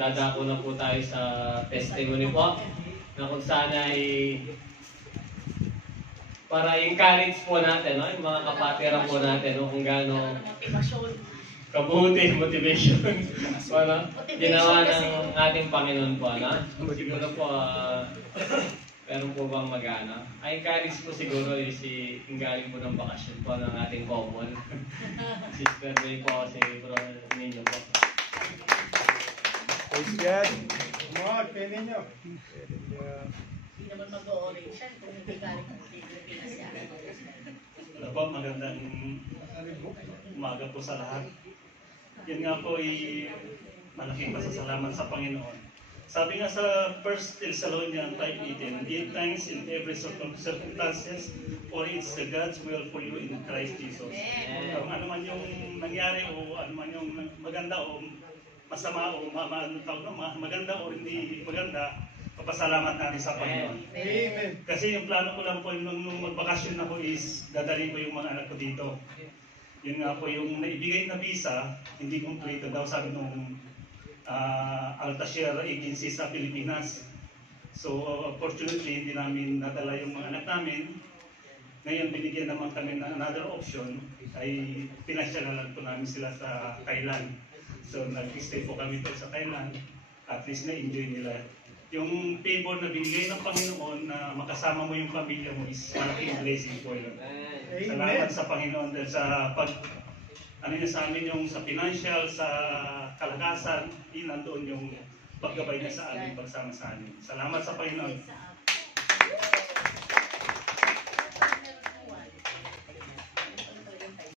dadako na po tayo sa testimony po na kung sana ay para encourage po natin, no? Yung mga kapatiran po natin, no? Kung gaano kabuti, motivation, ano? Ginawa ng ating Panginoon po, ano? Siguro po, meron po bang mag-ano? Ay, encourage po siguro yung si galing po ng bakasyon po ng ating common. Sister May po, si Bro Ninyo po. Praise God. Come on, kay ninyo. Hindi naman mag-o-orange siya kung hindi galing ng Pilipinas yan. Wala po, magandang umaga po sa lahat. Yan nga po ay malaking pasasalamat sa Panginoon. Sabi nga sa 1 Thessalonians 5:18, give thanks in every circumstances, for it's the God's will for you in Christ Jesus. Kung ano man yung nangyari o ano man yung maganda o masama o maganda o hindi maganda, papasalamat natin sa Panginoon. Amen. Kasi yung plano ko lang po nung magbakasyon ako is dadalhin ko yung mga anak ko dito. Yun nga po yung naibigay na visa, hindi kompleto daw sabi nung Altasher Agency sa Pilipinas. So fortunately hindi namin nadala yung mga anak namin. Ngayon binigyan naman kami ng another option, ay pinasya na lang po namin sila sa Thailand. So nag-stay po kami po sa Thailand, at least na-enjoy nila. Yung favor na binigay ng Panginoon na makasama mo yung pamilya mo is malaking blessing po yun. Salamat sa Panginoon dahil sa ano niya sa amin yung sa financial, sa kalakasan, nandoon yung paggabay niya sa amin, pagsama sa amin. Salamat sa Panginoon.